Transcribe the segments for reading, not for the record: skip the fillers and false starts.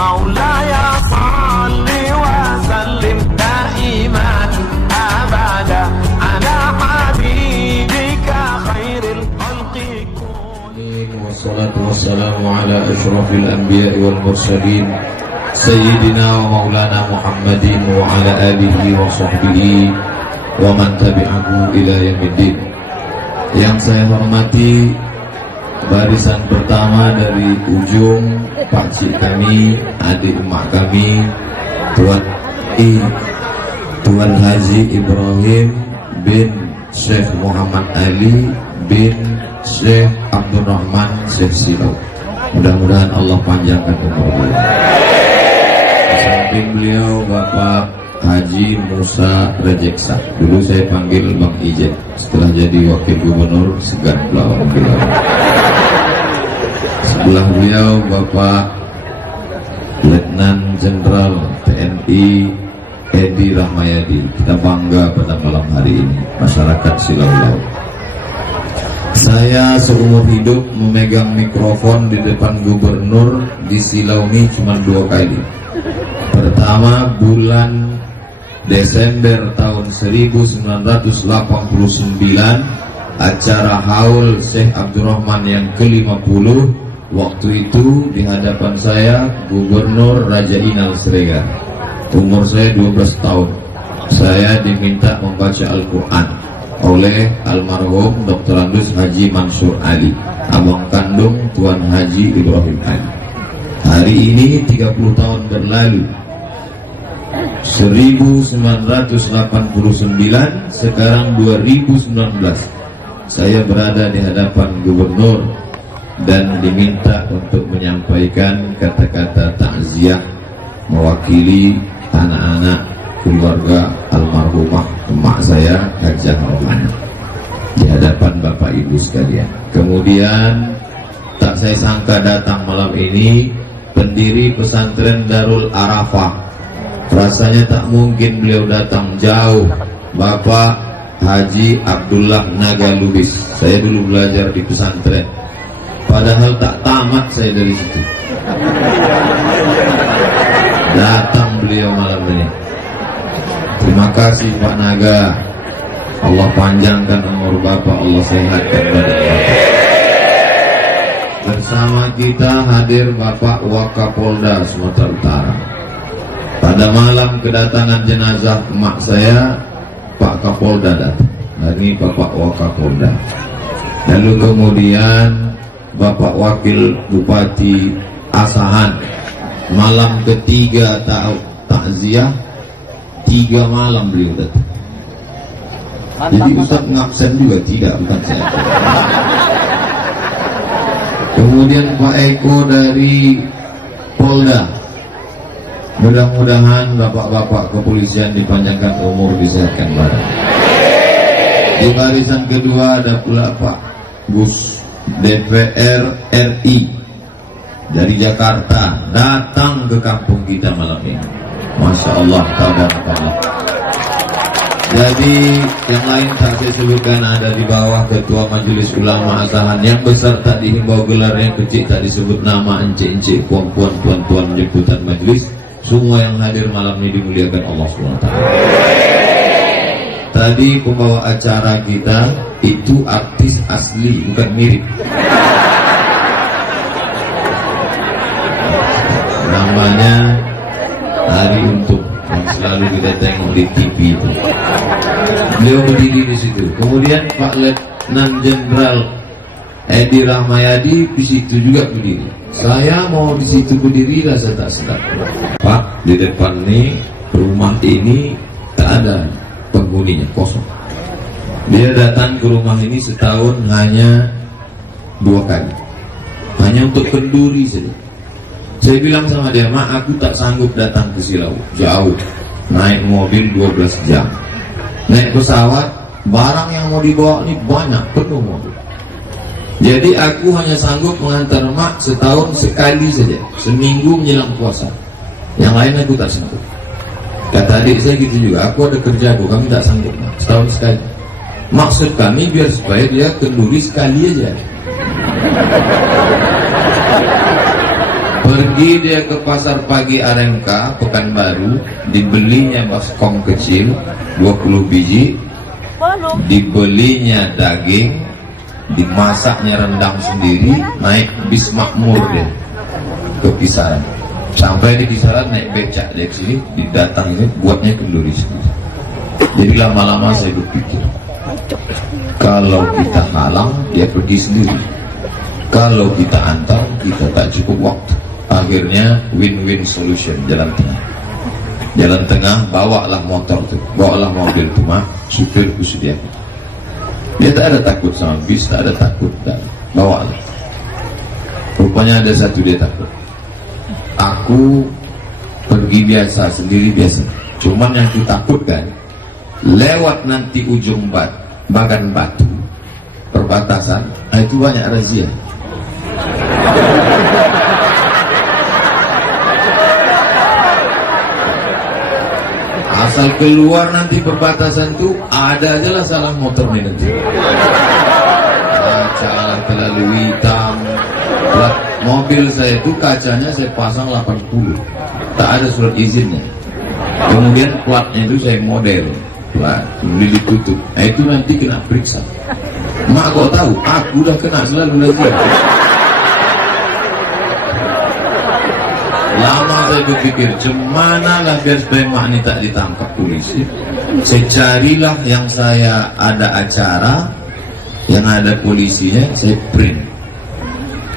مولاي صل وسلم دائما أبدا على حبيبك خير الخلق كلهم. والصلاة والسلام على أشرف الأنبياء والمرسلين سيدنا ومولانا محمد وعلى آله وصحبه ومن تبعه إلى يوم الدين. Yang saya hormati barisan pertama dari ujung pakcik kami, adik emak kami, Tuan Haji Ibrahim bin Syekh Muhammad Ali bin Syekh Abdul Rahman Syekh Silau. Mudah-mudahan Allah panjangkan umur beliau. Di samping beliau Bapak Haji Musa Rejeksa. Dulu saya panggil Bang Ijek. Setelah jadi wakil gubernur segan melawan beliau. Sebelah beliau Bapak Letnan Jenderal TNI Edi Rahmayadi. Kita bangga pada malam hari ini masyarakat Silau Laut. Saya seumur hidup memegang mikrofon di depan gubernur di Silau ini cuma 2 kali. Pertama bulan Desember tahun 1989, acara haul Syekh Abdurrahman yang ke-50. Waktu itu di hadapan saya Gubernur Raja Inal Siregar. Umur saya 12 tahun. Saya diminta membaca Al-Quran oleh almarhum Dr. Andus Haji Mansur Ali, abang kandung Tuan Haji Ibrahim Ali. Hari ini 30 tahun berlalu, 1989, sekarang 2019. Saya berada di hadapan gubernur dan diminta untuk menyampaikan kata-kata takziah mewakili anak-anak keluarga almarhumah emak saya Hajah Rohana di hadapan Bapak Ibu sekalian. Kemudian tak saya sangka datang malam ini pendiri pesantren Darul Arafah. Rasanya tak mungkin beliau datang jauh, Bapak Haji Abdullah Nagalubis. Saya dulu belajar di pesantren, padahal tak tamat saya dari situ. Datang beliau malam ini. Terima kasih Pak Naga. Allah panjangkan umur Bapak, Allah sehatkan badan Bapak. Bersama kita hadir Bapak Wakapolda Sumatera Utara. Pada malam kedatangan jenazah emak saya, Pak Kapolda datang. Hari ini Bapak Wakapolda. Lalu kemudian Bapak Wakil Bupati Asahan. Malam ketiga takziah, 3 malam beliau datang. Jadi Ustaz ngabsen juga? Tidak, bukan saya. Kemudian Pak Eko dari Polda. Mudah-mudahan bapak-bapak kepolisian dipanjangkan umur, disehatkan badan. Di barisan kedua ada pula Pak Gus DPR RI dari Jakarta, datang ke kampung kita malam ini. Masya Allah, tabarakallah. Jadi yang lain tak saya sebutkan, ada di bawah Ketua Majelis Ulama Asahan. Yang besar tak dihimbau gelar, yang kecil tak disebut nama, encik-encik, puan-puan, tuan-tuan, jemputan majelis. Semua yang hadir malam ini dimuliakan Allah SWT. Tadi pembawa acara kita itu artis asli, bukan mirip. Namanya Hari Untung, yang selalu kita tengok di TV itu. Beliau berdiri di situ. Kemudian Pak Letnan Jenderal Edi Rahmayadi di situ juga berdiri. Saya mau di situ berdiri, lah saya tak sedap. Pak, di depan nih rumah ini tak ada penghuninya, kosong. Dia datang ke rumah ini setahun hanya 2 kali, hanya untuk kenduri saja. Saya bilang sama dia, Mak, aku tak sanggup datang ke Silau, jauh, naik mobil 12 jam, naik pesawat, barang yang mau dibawa ini banyak, penuh mobil. Jadi aku hanya sanggup mengantar mak setahun sekali saja, seminggu menjelang puasa. Yang lain aku tak sanggup. Kata adik saya gitu juga, aku ada kerja aku, kami tak sanggup mak, setahun sekali. Maksud kami biar supaya dia kenduri sekali aja. Pergi dia ke pasar pagi RMK Pekanbaru, dibelinya baskom kecil 20 biji, dibelinya daging, dimasaknya rendang sendiri, naik bis makmur dia ke Kisaran. Sampai di Kisaran naik becak dia ke sini, didatang itu buatnya kenduri sendiri. Jadi lama-lama saya berpikir, kalau kita halang dia pergi sendiri, kalau kita antar kita tak cukup waktu. Akhirnya win-win solution, jalan tengah. Jalan tengah, bawalah motor tuh, bawalah mobil tuh, supir sediakan. Dia tak ada takut sama bis, tak ada takut, dan bawalah. Rupanya ada satu dia takut. Aku pergi biasa, sendiri biasa. Cuman yang ditakutkan, lewat nanti ujung Bagan Batu, perbatasan, itu banyak razia. Asal keluar nanti perbatasan tuh ada aja lah salah motor nih nanti. Kaca terlalu hitam. Plat mobil saya itu kacanya saya pasang 80, tak ada surat izinnya. Kemudian platnya itu saya model, plat beli ditutup. Nah, itu nanti kena periksa. Mak kok tahu? Aku udah kena selalu razia. Lama saya berpikir, cemana lah biar supaya mak ini tak ditangkap polisi. Saya carilah yang saya ada acara, yang ada polisinya, saya print.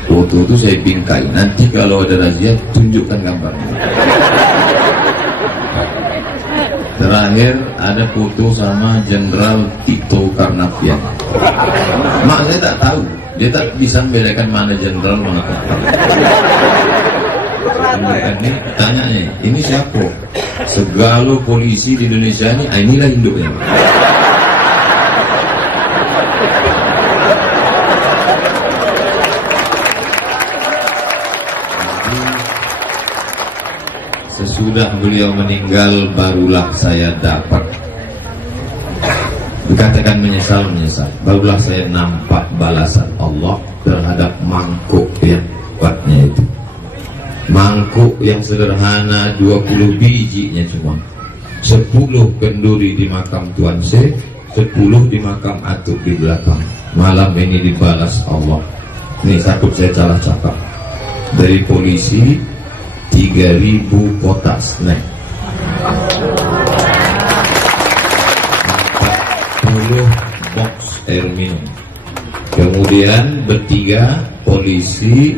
Foto itu saya bingkai. Nanti kalau ada razia, tunjukkan gambarnya. Terakhir ada foto sama Jenderal Tito Karnavian. Mak saya tak tahu, dia tak bisa membedakan mana jenderal mana tentara. Ini tanyanya, ini siapa? Segala polisi di Indonesia ini, inilah induknya. Sesudah beliau meninggal, barulah saya dapat, dikatakan menyesal, barulah saya nampak balasan Allah terhadap mangkuk yang kuatnya itu. Mangkuk yang sederhana 20 bijinya cuma 10 kenduri di makam Tuan Syekh, 10 di makam Atuk di belakang. Malam ini dibalas Allah. Ini takut saya salah cakap. Dari polisi 3.000 kotak snack, 40 box air minum. Kemudian bertiga polisi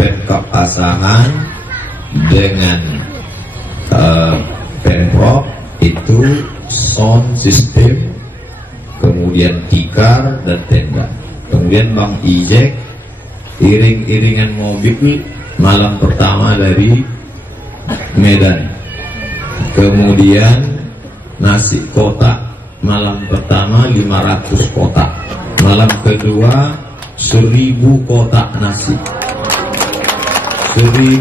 Pemkab Asahan dengan Pemprov itu sound system, kemudian tikar dan tenda. Kemudian Bang Ijek iring-iringan mobil malam pertama dari Medan. Kemudian nasi kotak malam pertama 500 kotak, malam kedua 1000 kotak nasi, 1000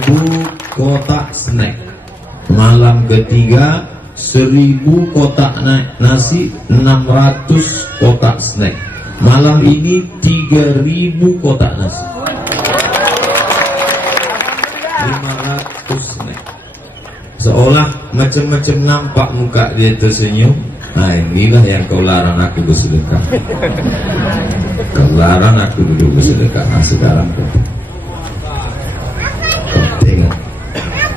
kotak snack, malam ketiga 1000 kotak nasi, 600 kotak snack, malam ini 3000 kotak nasi, 500 snack. Seolah macam-macam nampak muka dia tersenyum. Nah, inilah yang kau larang aku bersedekah. Kau larang aku dulu bersedekah. Nah, sekarang kau tengok,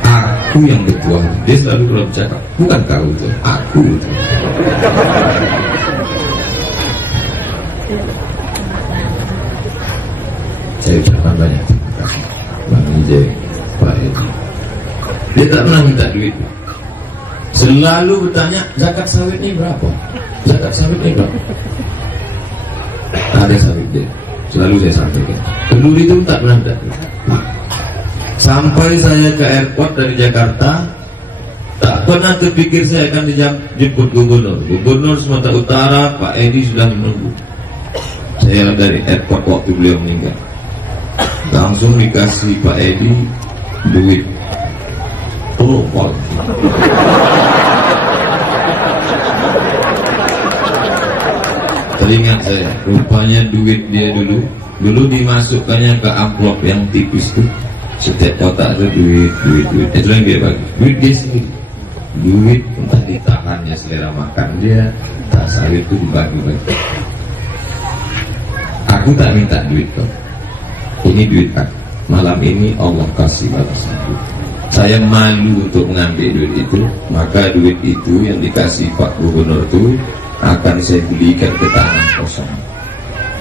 aku yang bertuah. Dia selalu kalau bercakap, bukan kau itu, aku itu. Saya ucapkan banyak terima kasih Bang Ijek, Pak Edi. Dia tak pernah minta duit, selalu bertanya zakat sawit ini berapa, zakat sawit ini berapa. Ada sawit dia, selalu saya sampaikan. Dulu itu tak pernah minta duit. Sampai saya ke airport dari Jakarta, tak pernah terpikir saya akan dijemput gubernur. Gubernur Sumatera Utara Pak Edi sudah menunggu. Saya dari airport waktu beliau meninggal, langsung dikasih Pak Edi duit pol. Teringat saya, rupanya duit dia dulu dimasukkannya ke amplop yang tipis tuh, Setiap kotak ada duit. Itu yang dia bagi. Duit dia sendiri. Duit entah ditahannya selera makan dia, tak sawit itu dibagi-bagi. Aku tak minta duit kok. Ini duit aku. Malam ini Allah kasih balasan. Saya malu untuk mengambil duit itu, maka duit itu yang dikasih Pak Gubernur itu akan saya belikan ke tanah kosong.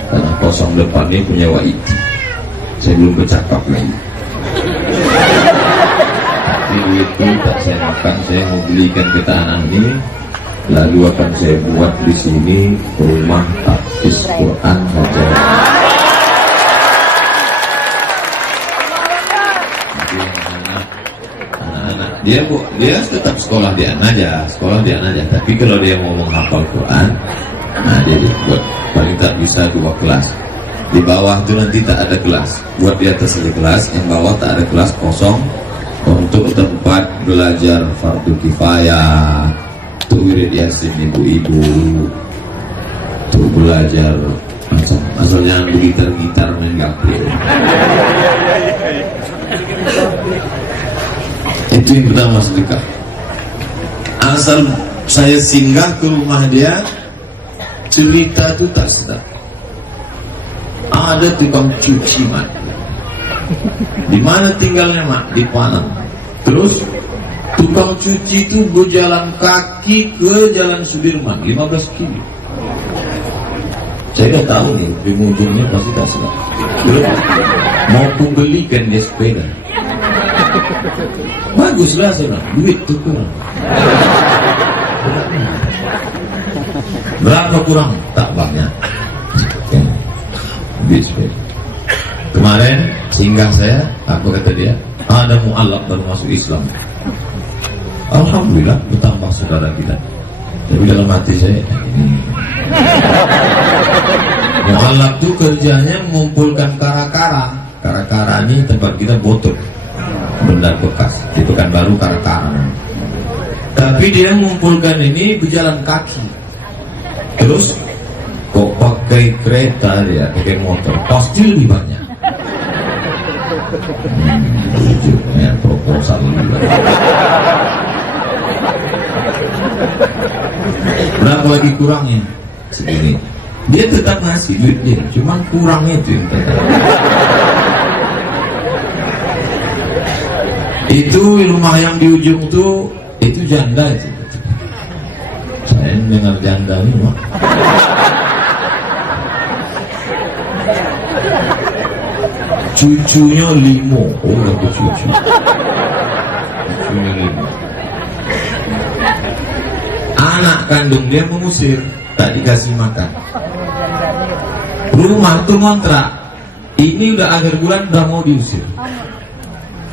Tanah kosong depan ini punya Waidi. Saya belum bercakap lagi. Tapi duit itu tak saya makan, saya mau belikan ke tanah ini, lalu akan saya buat di sini rumah tahfiz Quran saja. Dia tetap sekolah di An-Najah, tapi kalau dia mau menghafal Quran, nah dia buat paling tak bisa 2 kelas. Di bawah itu nanti tak ada kelas, buat di atas ada kelas, yang bawah tak ada kelas, kosong untuk tempat belajar fardu kifayah, untuk wirid yasin ibu-ibu, untuk belajar macam asalnya gitar main gaplek. Itu yang pertama sedekah. Asal saya singgah ke rumah dia, cerita itu tak sedap. Ada tukang cuci mak. Di mana tinggalnya mak? Di Panang. Terus tukang cuci itu berjalan kaki ke Jalan Sudirman 15 kilo. Saya dah tahu nih, ujung-ujungnya pasti tak sedap. Terus mau belikan dia sepeda. Baguslah sana, duit tu kurang. Berapa kurang? Tak banyak. Duit sepeda. Kemarin singgah saya, apa kata dia? Ada mu'alaf baru masuk Islam. Alhamdulillah bertambah saudara kita. Tapi dalam hati saya ini mu'alaf itu kerjanya mengumpulkan kara-kara. Kara-kara ini tempat kita botok, benda bekas di Pekanbaru kara-kara. Tapi dia mengumpulkan ini berjalan kaki. Terus kok pakai kereta dia, pakai motor, pasti lebih banyak. Proposal berapa lagi kurangnya? Segini. Dia tetap ngasih duit dia, cuma kurangnya itu yang tetap. Itu rumah yang di ujung tuh, itu janda itu. Saya dengar janda ini mah. Cucunya 5. Oh, ada cucu. Cucunya 5. Anak kandung dia mengusir, tak dikasih makan. Rumah tuh ngontrak. Ini udah akhir bulan udah mau diusir.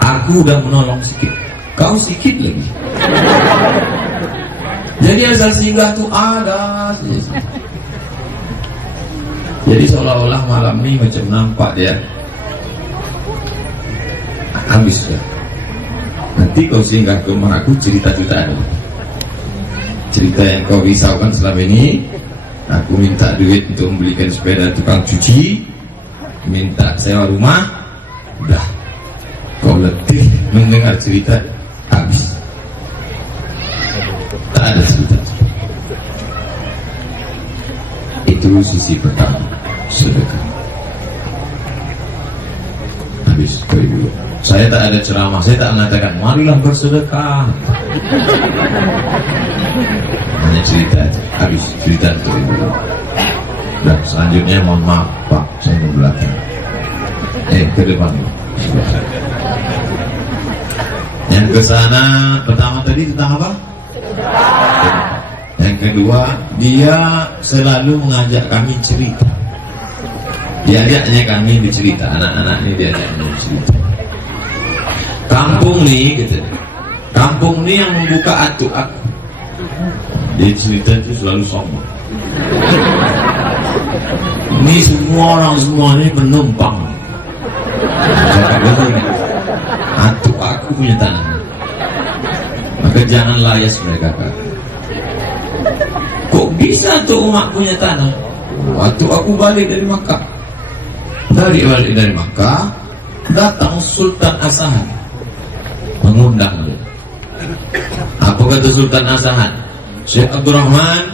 Aku udah menolong sedikit, kau sedikit lagi. Jadi asal singgah tuh ada. Jadi seolah-olah malam ini macam nampak dia habis ya. Nanti kau singgah ke rumah aku, cerita-cerita ada. Cerita yang kau risaukan selama ini. Aku minta duit untuk membelikan sepeda tukang cuci, minta sewa rumah, udah. Kau letih mendengar cerita, habis. Tak ada cerita. Itu sisi pertama, sedekah. Habis itu ibu. Saya tak ada ceramah, saya tak mengatakan marilah bersedekah. Hanya cerita aja. Habis cerita itu ibu. Dan selanjutnya mohon maaf Pak, saya mau belakang. Ke depan. Yang ke sana pertama tadi tentang apa? Yang kedua, dia selalu mengajak kami cerita. Diajaknya kami bercerita, anak-anak ini diajaknya bercerita. Kampung nih, gitu. Kampung nih yang membuka atuk aku. Dia cerita itu selalu sombong. Ini semua orang ini penumpang. Cakap begini, atuk aku punya tanah. Maka jangan layas mereka kan. Kok bisa tuh umat punya tanah? Waktu aku balik dari Makkah, dari Makkah, Datang Sultan Asahan mengundang dia. Apa kata Sultan Asahan? Syekh Abdurrahman,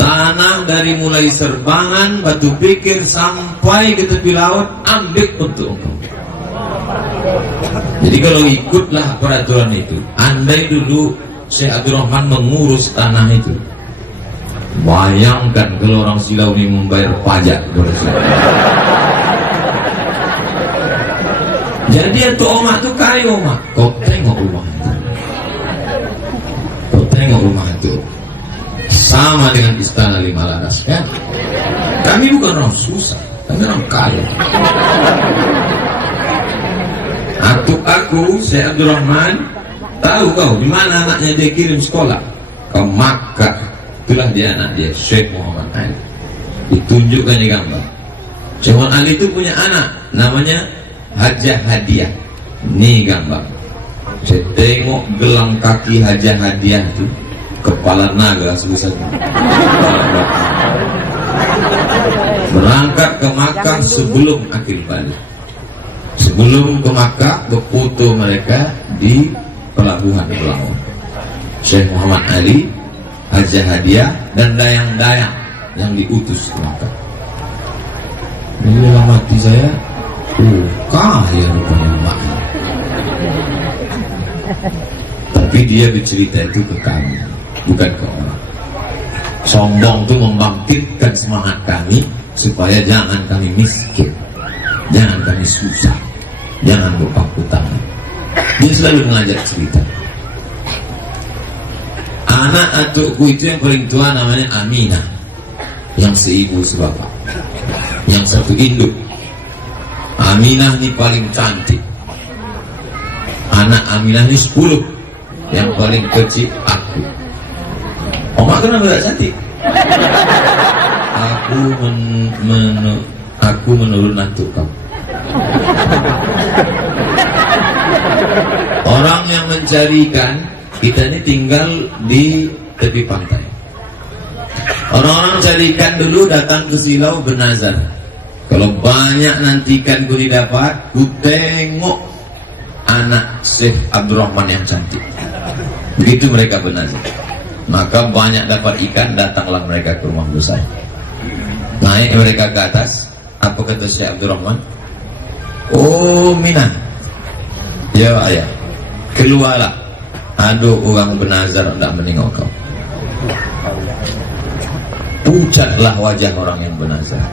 tanah dari mulai Serbangan, Batu Pikir sampai ke tepi laut ambil untuk engkau. Jadi kalau ikutlah peraturan itu, andai dulu Syekh Abdurrahman mengurus tanah itu, bayangkan kalau orang Silau ini membayar pajak kepada saya. Jadi itu omak itu kaya omak. Kau tengok rumah itu, kau tengok rumah itu sama dengan istana 5 laras kan? Kami bukan orang susah, kami orang kaya. Aku Syekh Abdurrahman, tahu kau di mana anaknya dia kirim sekolah? Ke Makkah. Itulah dia anak dia, Syekh Muhammad Ali. Ditunjukkan di gambar. Syekh Muhammad Ali itu punya anak namanya Hajah Hadiah. Ini gambar. Saya tengok gelang kaki Hajah Hadiah itu, kepala naga sebesar berangkat ke Makkah sebelum akhir balik. Sebelum ke Makkah, berfoto mereka di pelabuhan pelabuhan. Syekh Muhammad Ali, Hajah Hadiah, dan dayang-dayang yang diutus ke Makkah. Ini dalam hati saya, kaya rupanya Mak. Tapi dia bercerita itu ke kami, bukan ke orang. Sombong itu membangkitkan semangat kami supaya jangan kami miskin, jangan kami susah, jangan berpangku tangan. Dia selalu mengajak cerita. Anak atukku itu yang paling tua namanya Aminah, yang seibu sebapak, yang satu induk. Aminah ini paling cantik. Anak Aminah ini 10, yang paling kecil aku. Omak kenapa tidak cantik? Aku menurun atuk kamu. Orang yang mencari ikan, kita ini tinggal di tepi pantai. Orang-orang cari ikan dulu datang ke Silau bernazar. Kalau banyak nanti ikan ku didapat, ku tengok anak Syekh Abdurrahman yang cantik. Begitu mereka bernazar. Maka banyak dapat ikan, datanglah mereka ke rumah besar. Naik mereka ke atas. Apa kata Syekh Abdurrahman? Oh Minah, ya ayah, keluarlah. Aduh orang bernazar tidak menengok kau. Pucatlah wajah orang yang bernazar.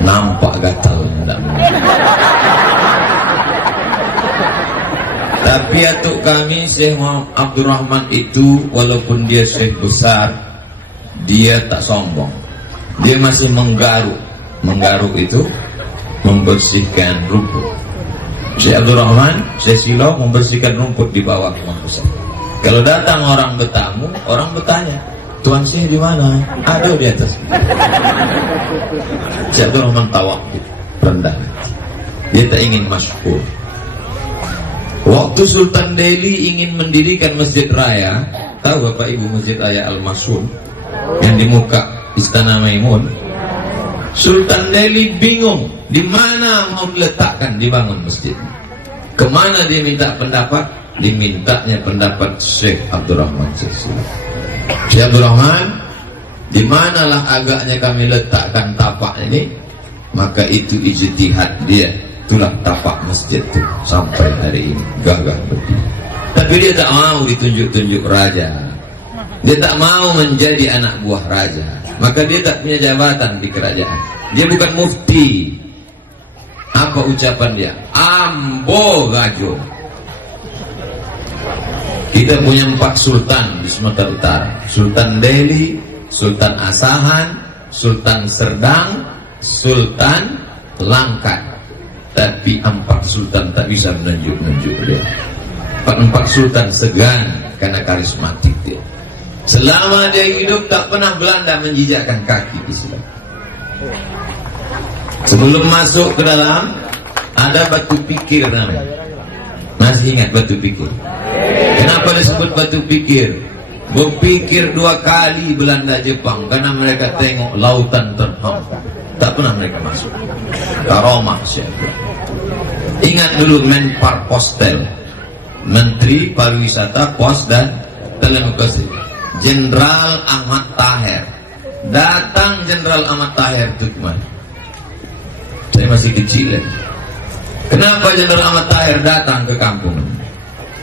Nampak gatalnya tidak menengok. Tapi atuk kami Syekh Abdurrahman itu, walaupun dia Syekh besar, dia tak sombong. Dia masih menggaruk. Menggaruk itu membersihkan rumput. Syekh Abdurrahman, Syekh Silau membersihkan rumput di bawah rumah besar. Kalau datang orang bertamu, orang bertanya, Tuan Syekh di mana? Ada di atas. Syekh Abdurrahman tawakal, rendah. Dia tak ingin masyhur. Waktu Sultan Delhi ingin mendirikan masjid raya, tahu Bapak Ibu masjid raya Al-Masun yang di muka Istana Maimun? Sultan Delhi bingung di mana mau diletakkan dibangun masjid. Kemana dia minta pendapat? Dimintanya pendapat Syekh Abdurrahman Syekh Abdurrahman, di manalah agaknya kami letakkan tapak ini? Maka itu ijtihad dia. Itulah tapak masjid itu sampai hari ini gagah berdiri. Tapi dia tak mau ditunjuk-tunjuk raja. Dia tak mau menjadi anak buah raja. Maka dia tak punya jabatan di kerajaan. Dia bukan mufti. Apa ucapan dia? Ambo gajo. Kita punya 4 sultan di Sumatera Utara. Sultan Delhi, Sultan Asahan, Sultan Serdang, Sultan Langkat. Tapi 4 sultan tak bisa menunjuk dia. 4 sultan segan karena karismatik dia. Selama dia hidup tak pernah Belanda menjijakkan kaki di sini. Sebelum masuk ke dalam ada batu pikir namanya. Masih ingat batu pikir? Kenapa disebut batu pikir? Berpikir 2 kali Belanda Jepang karena mereka tengok lautan terhampar. Tak pernah mereka masuk. Karomah Syekh. Ingat dulu Menpar Postel, Menteri Pariwisata, Pos dan Telekomunikasi, Jenderal Ahmad Taher. Datang Jenderal Ahmad Taher itu kemana? Saya masih kecil lagi. Kenapa Jenderal Ahmad Taher datang ke kampung?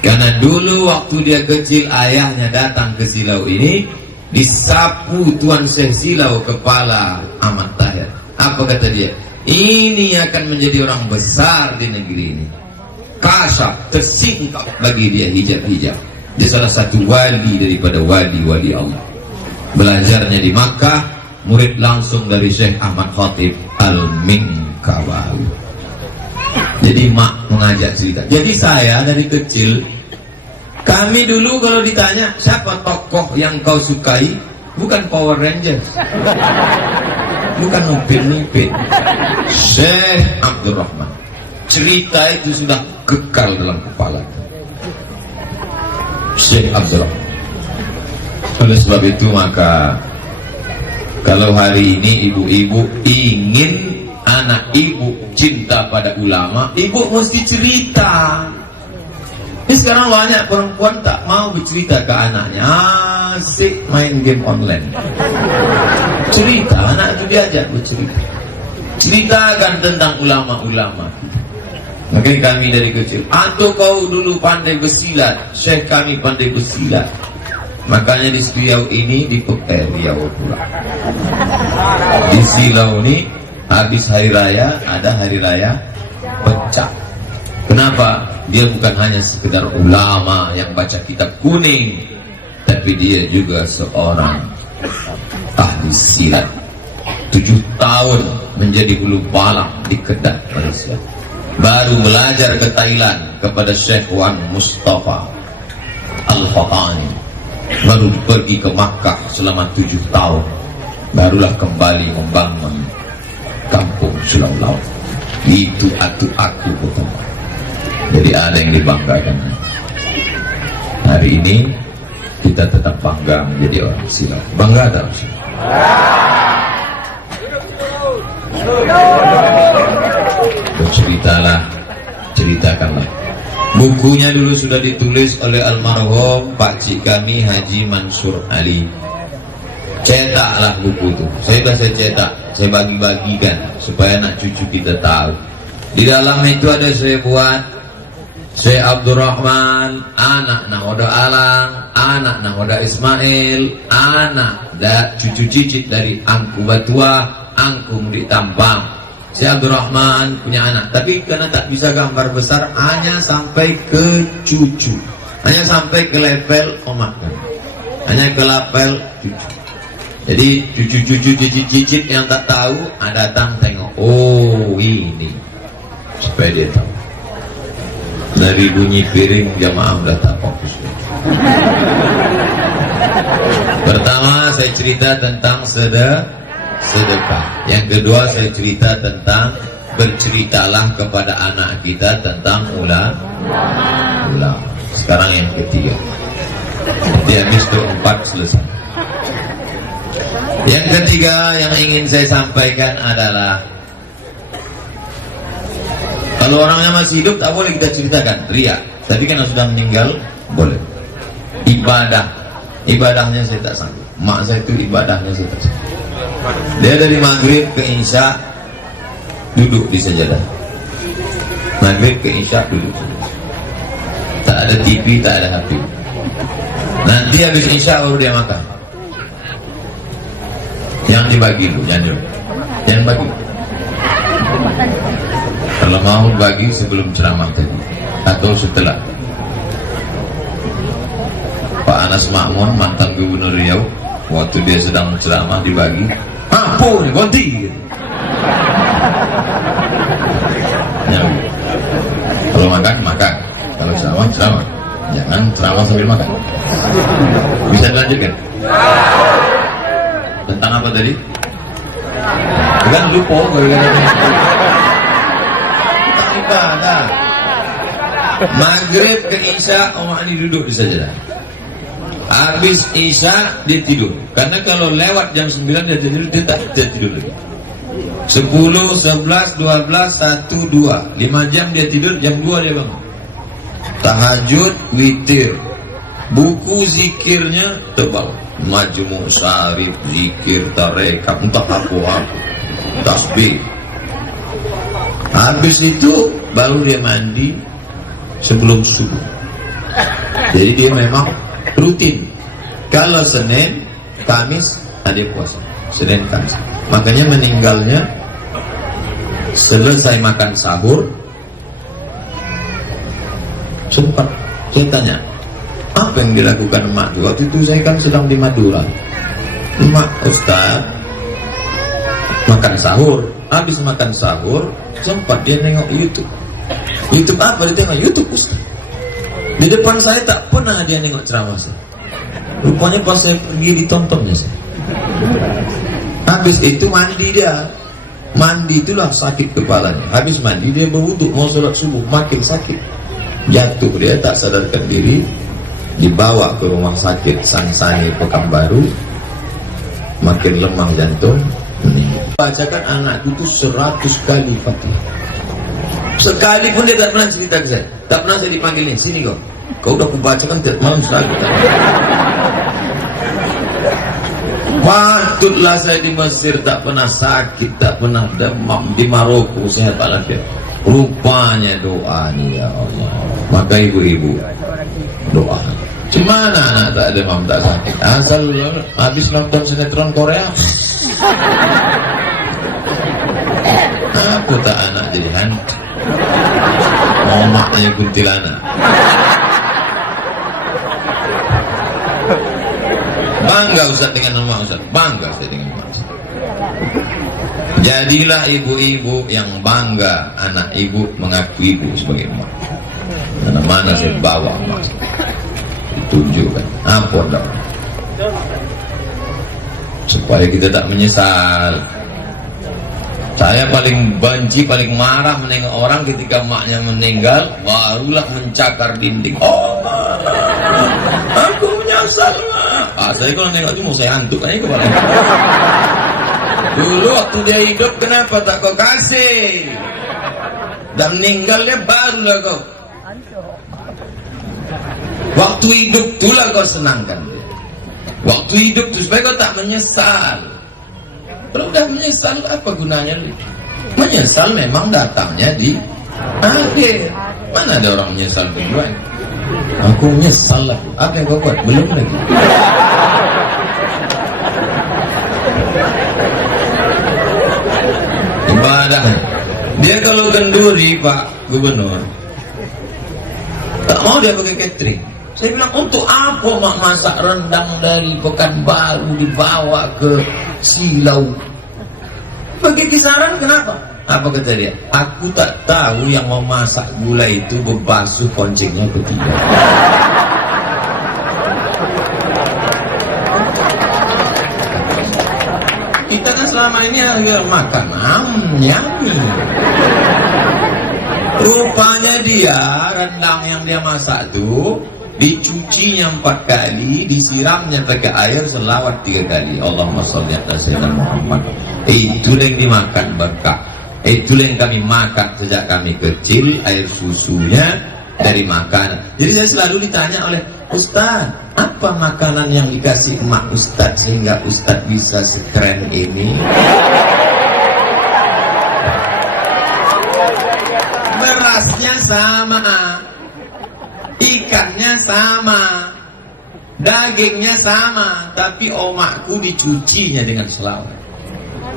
Karena dulu waktu dia kecil ayahnya datang ke Silau ini, disapu Tuan Syekh Silau kepala Ahmad Taher. Apa kata dia? Ini akan menjadi orang besar di negeri ini. Kasyaf, tersingkap bagi dia hijab-hijab. Dia salah satu wali daripada wali-wali Allah. Belajarnya di Makkah, murid langsung dari Syekh Ahmad Khatib Al-Minkawawi. Jadi mak mengajak cerita. Jadi saya dari kecil, kami dulu kalau ditanya siapa tokoh yang kau sukai, bukan Power Rangers, bukan Upin-Ipin, Syekh Abdul Rahman. Cerita itu sudah kekal dalam kepala Syekh Abdul Rahman. Oleh sebab itu maka kalau hari ini ibu-ibu ingin anak ibu cinta pada ulama, ibu mesti cerita. Ini sekarang banyak perempuan tak mau bercerita ke anaknya, asik main game online. Cerita, anak itu diajak bercerita. Ceritakan tentang ulama-ulama. Makanya kami dari kecil, atau kau dulu pandai bersilat, Syekh kami pandai bersilat. Makanya di Riau ini di Riau pula. Di Silau ini habis hari raya ada hari raya pecah. Kenapa? Dia bukan hanya sekedar ulama yang baca kitab kuning, tapi dia juga seorang ahli silat. 7 tahun menjadi bulu balang di Kedah, Malaysia. Baru belajar ke Thailand kepada Syekh Wan Mustafa Al-Fatani. Baru pergi ke Makkah selama 7 tahun. Barulah kembali membangun kampung Selau Laut. Itu aku pertama. Jadi ada yang dibanggakan. Hari ini kita tetap bangga menjadi orang Silau. Bangga tak? Berceritalah, ceritakanlah. Bukunya dulu sudah ditulis oleh almarhum pakcik kami Haji Mansur Ali. Cetaklah buku itu. Saya cetak, saya bagi-bagikan supaya anak cucu kita tahu. Di dalam itu ada saya buat Syekh Abdul Rahman, anak Nahoda Alang, anak Nahoda Ismail, anak dan cucu cicit dari Angku Batua, Angku Mudik Tampang. Syekh Abdul Rahman punya anak, tapi karena tak bisa gambar besar, hanya sampai ke cucu, hanya sampai ke level omak, hanya ke level cucu. Jadi cucu-cucu cicit-cicit yang tak tahu, datang tengok, oh ini, supaya dia tahu. Dari bunyi piring jamaah udah tak fokus. Pertama saya cerita tentang sedekah. Yang kedua saya cerita tentang berceritalah kepada anak kita tentang ulama. Sekarang yang ketiga. Nanti habis itu 4 selesai. Yang ketiga yang ingin saya sampaikan adalah, kalau orangnya masih hidup tak boleh kita ceritakan ria. Tapi kan sudah meninggal boleh. Ibadahnya saya tak sanggup. Mak saya itu ibadahnya saya tak sanggup. Dia dari maghrib ke isya duduk di sajadah. Maghrib ke isya duduk. Tak ada TV, tak ada HP. Nanti habis isya baru dia makan. Yang dibagi dulu, jangan bagi. Kalau mau bagi sebelum ceramah tadi atau setelah. Pak Anas Makmun, mantan Gubernur Riau, waktu dia sedang ceramah dibagi, mampu nih ganti. Ya, kalau makan, kalau ceramah, jangan ceramah sambil makan. Bisa dilanjutkan? Tentang apa tadi? Bukan lupa ibadah. Maghrib ke isya orang ini duduk di sajadah. Habis isya dia tidur. Karena kalau lewat jam 9 dia tidur, dia tak tidur lagi. 10, 11, 12, 1, 2. 5 jam dia tidur, jam 2 dia bangun. Tahajud, witir. Buku zikirnya tebal. Majmu' Syarif, zikir, tarekat, entah apa-apa. Tasbih. Habis itu baru dia mandi sebelum subuh. Jadi dia memang rutin. Kalau Senin, Kamis, dia puasa. Senin, Kamis. Makanya meninggalnya selesai makan sahur. Sempat saya tanya, apa yang dilakukan emak itu? Waktu itu saya kan sedang di Madura. Emak, Ustaz, makan sahur. Habis makan sahur, sempat dia nengok YouTube. YouTube apa dia tengok? YouTube, Ustaz. Di depan saya tak pernah dia nengok ceramah saya. Rupanya pas saya pergi ditontonnya saya. Habis itu mandi dia. Mandi itulah sakit kepalanya. Habis mandi dia berwudu mau sholat subuh, makin sakit. Jatuh dia tak sadarkan diri, dibawa ke rumah sakit Sangsani Pekanbaru, makin lemah jantung, meninggal. Bacakan anakku itu 100 kali Fatihah. Sekalipun dia tak pernah cerita ke saya, tak pernah saya dipanggilin, sini kau udah kubacakan tiap malam selalu. Patutlah saya di Mesir tak pernah sakit, tak pernah demam. Di Maroko sehat walafiat. Rupanya doa nih ya Allah. Maka ibu-ibu doa. Cemana anak tak demam tak sakit? Asal habis nonton sinetron Korea. Aku tak anak jadi hantu. Omaknya kuntilanak. Bangga Ustaz dengan nama Ustaz. Bangga saya dengan nama Ustaz. Jadilah ibu-ibu yang bangga anak ibu mengaku ibu sebagai emak. Mana-mana saya bawa emak, ditunjukkan apa dah, supaya kita tak menyesal. Saya paling benci, paling marah menengok orang ketika emaknya meninggal, barulah mencakar dinding. Oh, aku menyesal, Ma. Saya kalau nengok itu mau saya hantuk aja kepala. Dulu waktu dia hidup kenapa tak kau kasih? Dan meninggalnya barulah kau. Waktu hidup itulah kau senangkan dia. Waktu hidup itu supaya kau tak menyesal. Kalau udah menyesal apa gunanya? Menyesal memang datangnya di akhir. Mana ada orang menyesal duluan? Aku menyesal lah. Apa yang kau buat? Belum lagi. Ibadah. Dia kalau kenduri Pak Gubernur, tak mau dia pakai catering. Saya bilang, untuk apa mak masak rendang dari Pekanbaru dibawa ke Silau? Bagi kisaran kenapa? Apa kata dia? Aku tak tahu yang memasak gula itu berbasuh koncingnya ketiga. Kita kan selama ini agak makan yummy. Rupanya dia rendang yang dia masak tuh dicucinya 4 kali, disiramnya pakai air selawat 3 kali. Allahumma sholli ala sayyidina Muhammad. Itu yang dimakan berkah. Itu yang kami makan sejak kami kecil, air susunya dari makanan. Jadi saya selalu ditanya oleh Ustaz, apa makanan yang dikasih emak Ustaz sehingga Ustaz bisa sekeren ini? Berasnya sama, ikannya sama, dagingnya sama, tapi omakku dicucinya dengan selawat.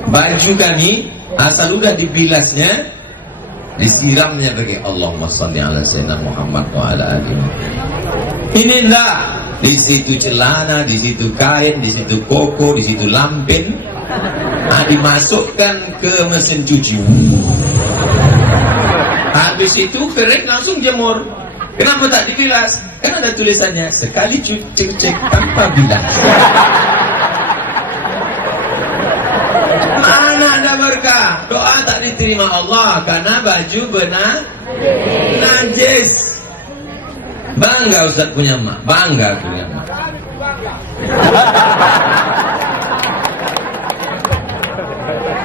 Baju kami asal udah dibilasnya, disiramnya pakai Allahumma sholli ala sayyidina Muhammad wa ala alihi. Ini enggak, di situ celana, di situ kain, di situ koko, di situ lampin, dimasukkan ke mesin cuci. Habis itu kering langsung jemur. Kenapa tak dibilas? Kan ada tulisannya sekali cuci cek tanpa bilas. Mana ada berkah? Doa tak diterima Allah karena baju benar najis. Bangga Ustaz punya emak, bangga punya emak.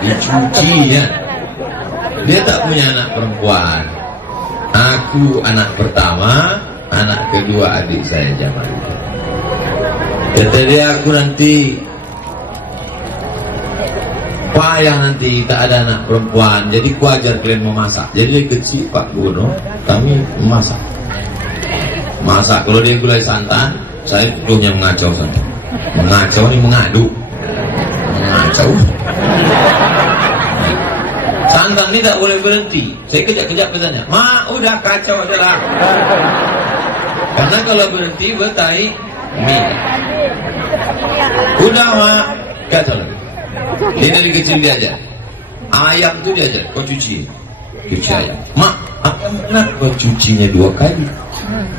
dicuci ya. Dia tak punya anak perempuan. Aku anak pertama, anak kedua adik saya Jamal. Kata dia, aku nanti payah nanti tak ada anak perempuan, jadi ku ajar kalian memasak. Jadi dari kecil Pak Gubernur kami memasak. Masak kalau dia gulai santan, saya tuduhnya mengacau santan. Mengacau ini mengadu. Mengacau. Santan ini tak boleh berhenti. Saya kejap-kejap bertanya, "Ma, udah kacau adalah." Karena kalau berhenti bertai mie. Udah Ma, kacau lagi. Dia dari kecil diajar. Ayam tu diajar, kau cuci. Cuci ayam. Mak, ayam kenapa kau cucinya 2 kali?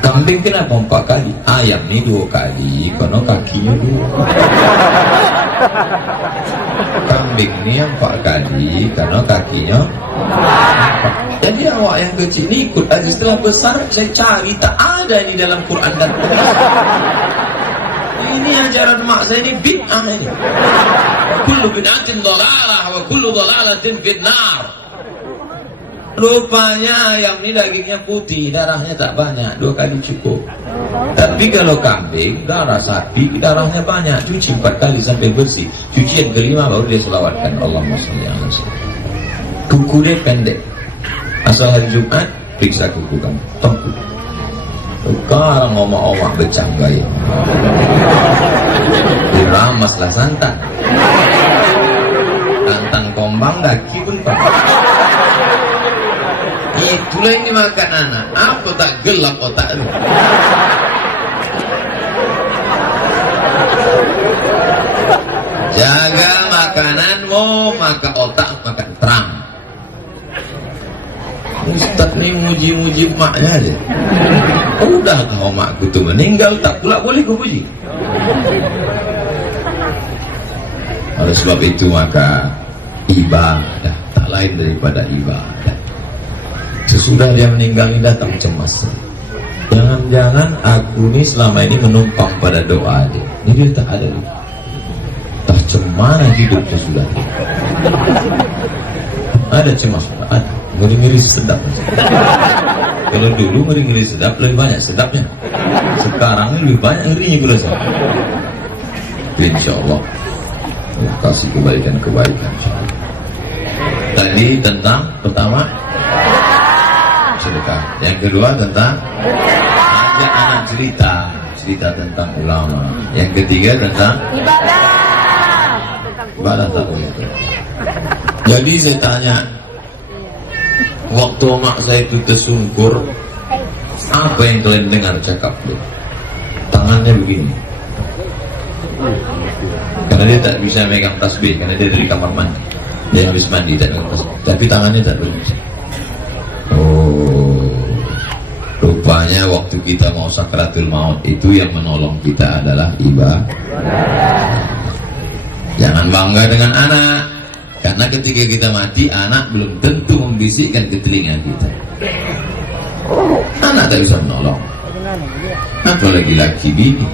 Kambing kenapa 4 kali? Ayam ni 2 kali, karena kakinya 2. Kambing ni 4 kali, karena kakinya 4. Jadi awak yang kecil ni ikut aja. Setelah besar saya cari, tak ada di dalam Quran dan Hadis. Ini ajaran mak saya ini bid'ah ini. Kullu bid'atin dhalalah wa kullu dhalalatin finnar. Rupanya ayam ini dagingnya putih, darahnya tak banyak, 2 kali cukup. Tapi kalau kambing, darah sapi, darahnya banyak, cuci 4 kali sampai bersih. Cuci yang kelima baru dia selawatkan Allahumma sholli ala sayyidina. Kuku dia pendek. Asal hari Jumat periksa kuku kamu, tengkuk. Sekarang omak-omak bercanggah ya. Diramaslah santan. Santan kombang daki pun pak. Itulah yang dimakan anak. Apa tak gelap otak lu? Jaga makananmu, maka otak makan terang. Ustaz ni muji-muji maknya aja. Udah kau makku tu meninggal, tak pula boleh ku puji. Oleh sebab itu maka ibadah tak lain daripada ibadah. Sesudah dia meninggal ini datang cemas. Jangan-jangan aku ni selama ini menumpang pada doa dia. Ini dia tak ada lagi. Tak cemana hidup sesudah. Ada cemas, ada. Ngeri-ngeri sedap. Kalau dulu ngeri-ngeri sedap lebih banyak sedapnya. Sekarang lebih banyak ngerinya pula sedap. InsyaAllah kasih kebaikan-kebaikan. Tadi tentang pertama sedekah. Yang kedua tentang ajak anak cerita tentang ulama. Yang ketiga tentang ibadah tak boleh. Jadi saya tanya, waktu mak saya itu tersungkur, apa yang kalian dengar cakap dia? Tangannya begini. Karena dia tak bisa megang tasbih, karena dia dari kamar mandi. Dia habis mandi tak megang tasbih, tapi tangannya tak bisa. Oh, rupanya waktu kita mau sakratul maut itu yang menolong kita adalah ibadah. Jangan bangga dengan anak, karena ketika kita mati, anak belum tentu membisikkan ke telinga kita. Anak tak bisa menolong. Apalagi laki bini.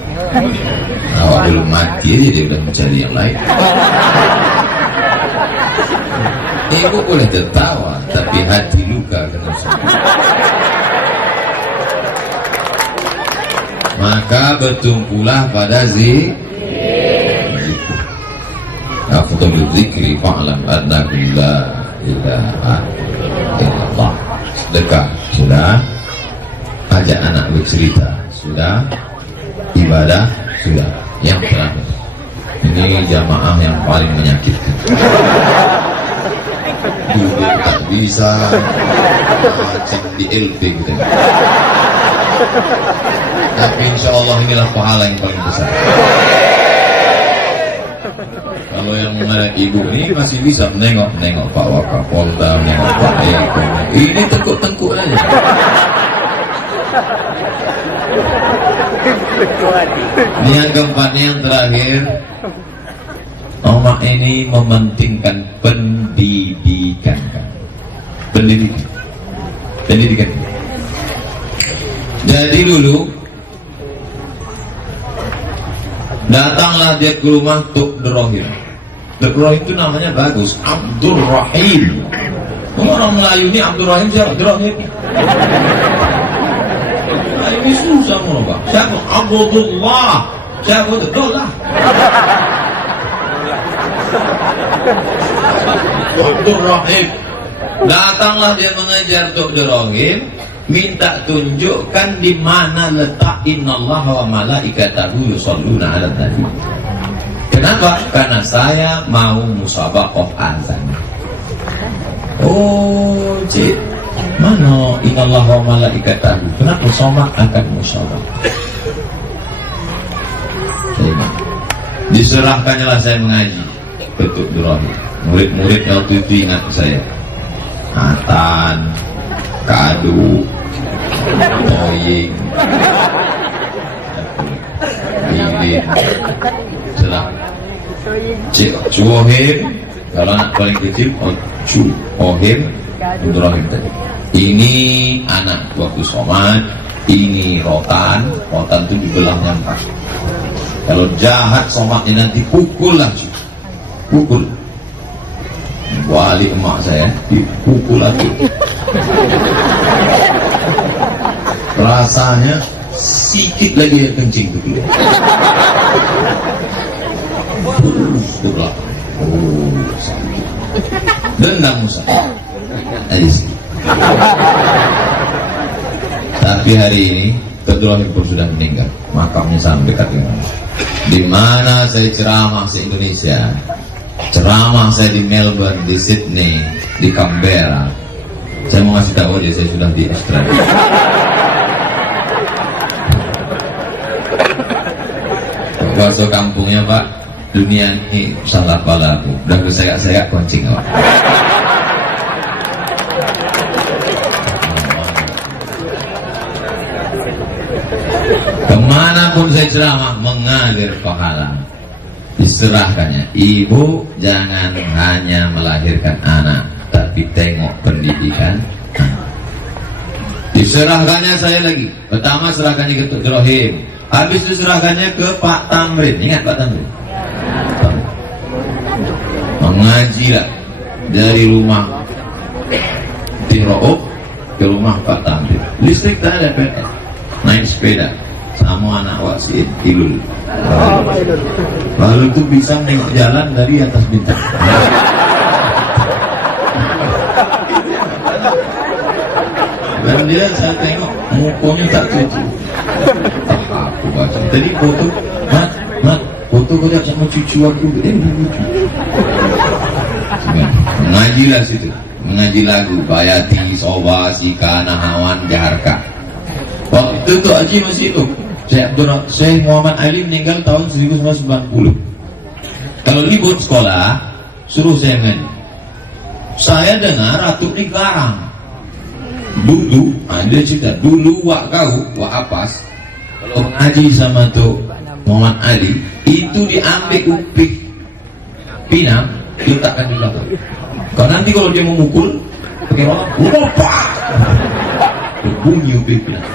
Awak belum mati aja dia udah mencari yang lain. Ibu boleh tertawa, tapi hati luka kena sakit. Maka bertumpulah pada zikir. Afdhalul dzikri fa'lam annahu la ilaha illallah. Sedekah sudah, ajak anak bercerita sudah, ibadah sudah. Yang terakhir, ini jamaah yang paling menyakitkan. Duduk tak bisa, macam di LP gitu. Tapi insya Allah inilah pahala yang paling besar. Kalau yang mana ibu ini masih bisa menengok Pak Wakapolda, menengok Pak Eko. Ini tengkuk-tengkuk aja. Ini yang keempat, yang terakhir, Omak ini mementingkan pendidikan. Pendidikan. Jadi dulu datanglah dia ke rumah Tuk Derohir. Abdul Rahim itu namanya bagus, Abdul Rahim. Orang Melayu ini Abdul Rahim siapa? Abdul Rahim. Nah, ini susah merubah. Siapa? Abdullah. Siapa itu? Abdullah. Abdul Rahim. Datanglah dia mengajar Abdul Rahim, minta tunjukkan di mana letak innallaha wa malaikatahu yusholluna 'alan nabi. Kenapa? Karena saya mau musabaqah azan. Oh, cik, mana innallaha wa malaikatahu? Kenapa somak akan musabaqah? Diserahkannya saya mengaji Betul Rahim. Murid-muridnya waktu itu ingat saya, Atan, Kadu, Toying, Lilin, Selang, Cik Cuohim. Kalau anak paling kecil, Cuohim, Abdul Rahim tadi. Ini anak waktu somat, ini rotan itu dibelahnya 4. Kalau jahat somatnya nanti pukul lah, pukul. Wali emak saya dipukul lagi. Rasanya sikit lagi kencing itu keluar. Ke belakang. Oh, sakit. Dendam Musa. Tapi hari ini Abdul Rahim pun sudah meninggal, makamnya sampai dekat dengan di mana saya ceramah se-Indonesia, ceramah saya di Melbourne, di Sydney, di Canberra. Saya mau ngasih tahu aja saya sudah di Australia. Bahasa kampungnya Pak, dunia ini salah palaku, udah saya koncing Pak. Kemanapun saya ceramah mengalir pahala, diserahkannya. Ibu jangan hanya melahirkan anak, tapi tengok pendidikan anak. Diserahkannya saya lagi. Pertama serahkannya ke Abdul Rahim, habis itu serahkannya ke Pak Tamrin. Ingat Pak Tamrin? Mengajilah dari rumah Tiro'uk ke rumah Pak Tamrin. Listrik tak ada, PLN. Naik sepeda sama anak wasit Ilul. Lalu itu bisa nengok jalan dari atas bintang. Dan dia saya tengok mukanya tak cuci. Aku baca tadi foto, mat foto kau sama cucu aku, lucu. Mengajilah situ, mengaji lagu Bayati, Soba, Sika, Nahawan, Jaharka. Waktu itu Haji masih itu Syekh Muhammad Ali meninggal tahun 1990. Kalau libur sekolah suruh saya ngaji. Saya dengar Ratu ini garang. Dulu dia cerita, dulu wak Apas kalau ngaji sama tuh Muhammad Ali itu diambil upik pinang diletakkan di belakang. Karena nanti kalau dia memukul pakai orang, pak bunyi upik pinang.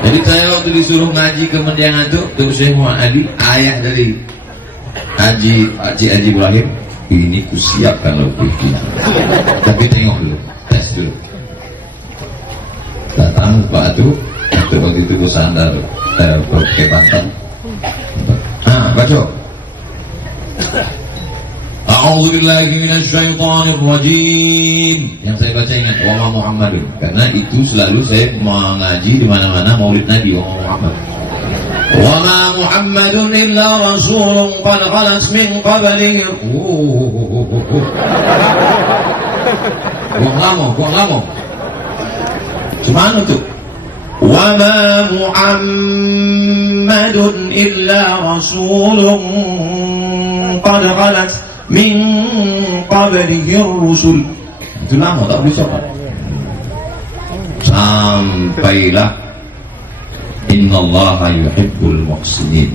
Jadi saya waktu disuruh ngaji ke Mendiang itu tuh Syekh Muhammad Ali, ayah dari Haji Ibrahim, ini kusiapkan lo upik pinang. Tapi tengok dulu, tes dulu. Datang Pak Atu, waktu itu bersandar pakai bantal. Baca. A'udzubillahi minasyaitonir rajim. Yang saya baca ingat wa ma Muhammadun, karena itu selalu saya mengaji di mana-mana Maulid Nabi wa Muhammad. Wa ma Muhammadun illa rasulun qad khalas min qablihi. Buang lama. Gimana tuh? Wa ma Muhammadun illa rasulun qad khalas min qablihi rusul. Itu lama tak bisa Pak. Sampailah innallaha yuhibbul muhsinin.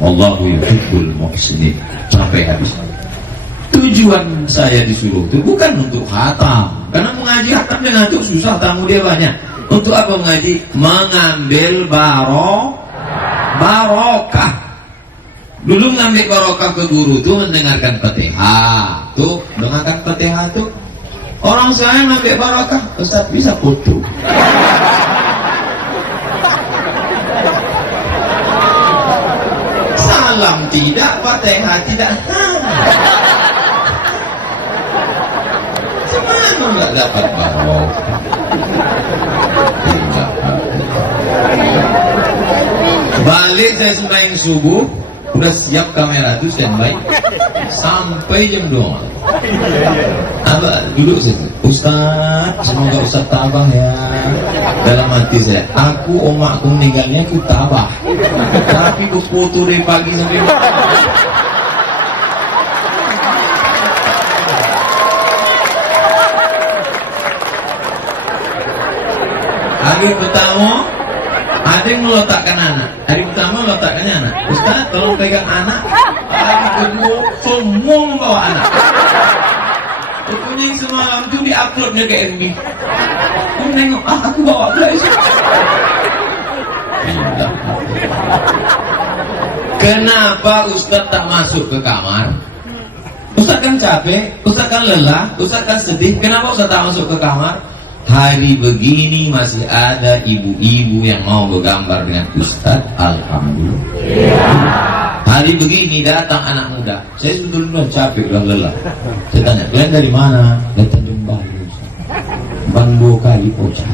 Wallahu yuhibbul muhsinin. Sampai habis. Tujuan saya disuruh itu bukan untuk khatam, karena mengaji khatam dengan itu susah, tamu dia banyak. Untuk apa mengaji? Mengambil barokah. Dulu ngambil barokah ke guru tuh mendengarkan Fatihah. Tuh, dengarkan Fatihah tuh. Orang saya ngambil barokah, Ustaz bisa foto. Salam tidak, Fatihah tidak. Semana nggak dapat barokah. Balik saya sembahyang subuh, udah siap kamera itu standby sampai jam 2. Abah duduk situ. Ustaz, semoga Ustaz tabah ya. Dalam hati saya, aku omakku meninggalnya aku tabah, tapi aku foto dari pagi sampai hari pertama. Ada yang meletakkan anak. Hari pertama meletakkannya anak. Ustaz, tolong pegang anak. Hari kedua semua membawa anak. Kuning semalam itu diuploadnya ke MB. Aku nengok, aku bawa guys. Kenapa Ustaz tak masuk ke kamar? Ustaz kan capek, Ustaz kan lelah, Ustaz kan sedih. Kenapa Ustaz tak masuk ke kamar? Hari begini masih ada ibu-ibu yang mau bergambar dengan Ustaz. Alhamdulillah. Hari begini datang anak muda. Saya sebetulnya capek, udah lelah. Saya tanya, kalian dari mana? Dari Tanjung Balai, Bangbo kali pocah.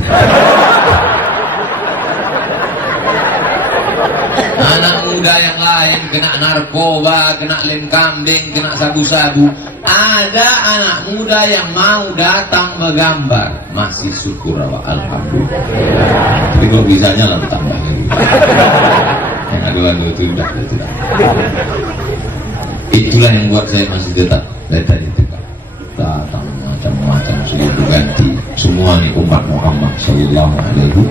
Anak muda yang lain kena narkoba, kena lem kambing, kena sabu-sabu. Ada anak muda yang mau datang bergambar, masih syukur alhamdulillah. Tapi kalau bisanya lalu tambah lagi. Yang aduan itu sudah. Itulah yang buat saya masih tetap dari tadi tegak. Datang macam-macam sudah ganti. Semua nih umat Muhammad Sallallahu Alaihi Wasallam.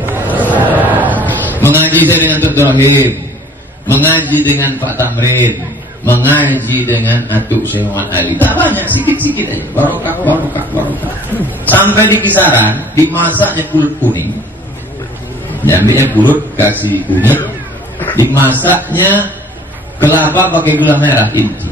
Mengaji saya dengan Dr. Rahim, mengaji dengan Pak Tamrin, mengaji dengan Atuk Syaiwan Ali. Tak banyak, sikit-sikit aja. Barokah. Sampai di kisaran, dimasaknya kulit kuning. Diambilnya kulit, kasih kunyit. Dimasaknya kelapa pakai gula merah, inti.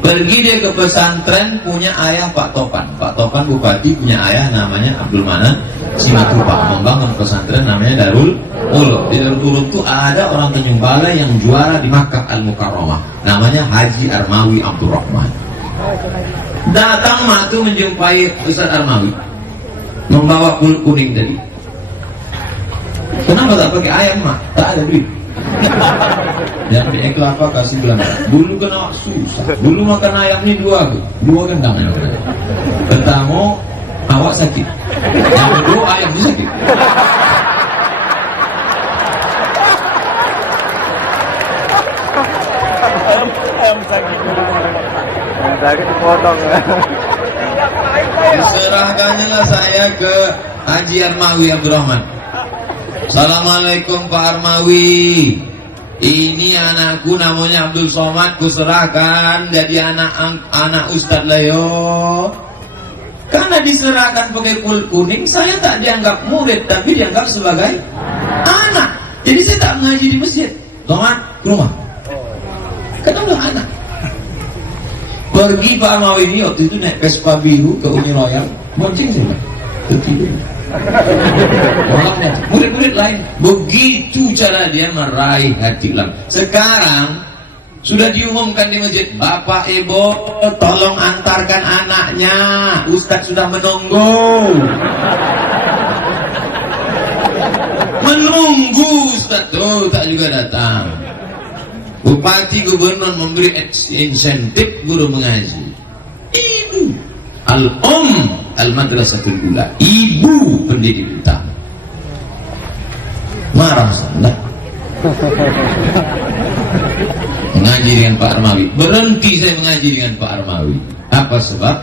Pergi dia ke pesantren, punya ayah Pak Topan. Pak Topan bupati, punya ayah namanya Abdul Manan Simatupang. Membangun pesantren namanya Darul Ulum. Di Darul Ulum itu ada orang Tanjung Balai yang juara di Makkah Al-Mukarramah, namanya Haji Armawi Abdurrahman. Datang matu menjumpai Ustaz Armawi, membawa kulit kuning tadi. Kenapa tak pakai ayam, mak? Tak ada duit. Yang pakai kelapa kasih gula merah. Dulu kena susah. Dulu makan ayam ini dua gendang. Pertama awak sakit, yang kedua ayam sakit. Sakit dipotong. Diserahkannya saya ke Haji Armawi Abdurrahman. Assalamualaikum Pak Armawi, ini anakku namanya Abdul Somad, kuserahkan jadi anak Ustadz Leo. Karena diserahkan pakai kulit kuning, saya tak dianggap murid, tapi dianggap sebagai anak. Jadi saya tak mengaji di masjid. Somad, ke rumah. Kenapa anak? Pergi Pak Armawi ini waktu itu naik Vespa biru ke Uni Royal, monceng saya, tertidur. Murid-murid lain, begitu cara dia meraih hati lam. Sekarang sudah diumumkan di masjid, Bapak Ibu tolong antarkan anaknya, Ustadz sudah menunggu. Menunggu Ustadz tuh tak juga datang. Bupati gubernur memberi insentif guru mengaji. Ibu Al-Madrasatul Ula, ibu pendidik utama. Marah sangat. Mengaji dengan Pak Armawi. Berhenti saya mengaji dengan Pak Armawi. Apa sebab?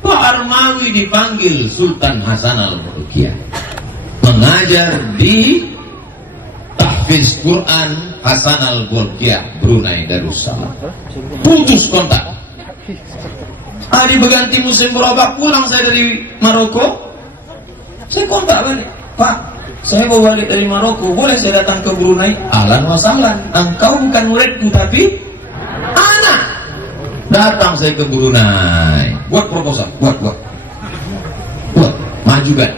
Pak Armawi dipanggil Sultan Hasan Al-Bolkiah mengajar di tahfiz Quran Hasan Al-Bolkiah, Brunei Darussalam. Putus kontak. Hari berganti musim berubah, pulang saya dari Maroko. Saya kontak balik, Pak, saya mau balik dari Maroko, boleh saya datang ke Brunei? Ahlan wa sahlan, engkau bukan muridku tapi Datang saya ke Brunei, buat proposal, buat, maju kan?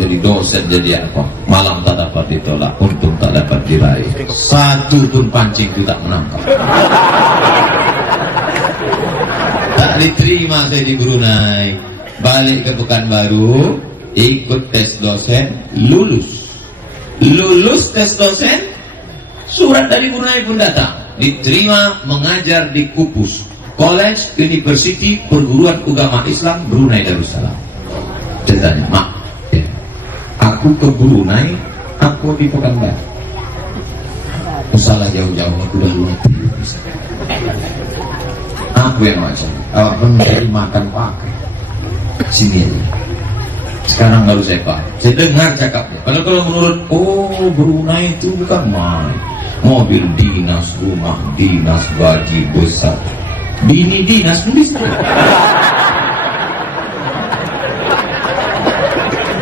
Jadi dosen, jadi apa? Malam tak dapat ditolak, untung tak dapat diraih. Satu pun pancing itu tak menangkap. Tak diterima saya di Brunei. Balik ke Pekanbaru, ikut tes dosen, lulus tes dosen, surat dari Brunei pun datang, diterima mengajar di KUPUS, College University Perguruan Agama Islam Brunei Darussalam. Ceritanya, mak, aku ke Brunei, aku di Pekanbaru. Usahalah jauh-jauh, aku udah lunak. Aku yang macam, awak pun menjadi makan pakai. Sini aja. Sekarang baru saya paham. Saya dengar cakapnya. Padahal kalau menurut, Brunei itu bukan main. Mobil dinas, rumah dinas, gaji besar. Bini dinas pun bisa.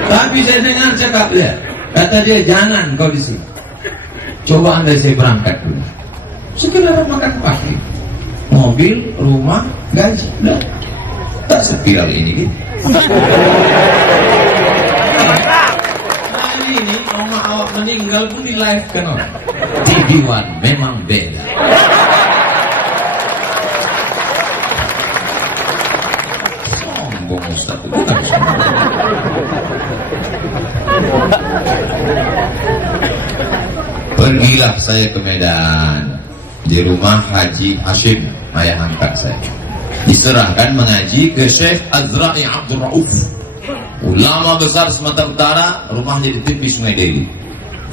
Tapi saya dengar cakapnya. Kata dia, jangan kau di sini. Coba andai saya berangkat dulu. Sekedar makan pagi. Mobil, rumah, gaji. Udah. Tak sepiral ini gitu. Nah ini rumah awak meninggal pun di live kan orang. TV1 memang beda. Sombong Ustaz, bukan sombong. Pergilah saya ke Medan, di rumah Haji Hashim, ayah angkat saya. Diserahkan mengaji ke Syekh Azra'i Abdul Rauf, ulama besar Sumatera Utara, rumahnya di tepi Sungai Deli,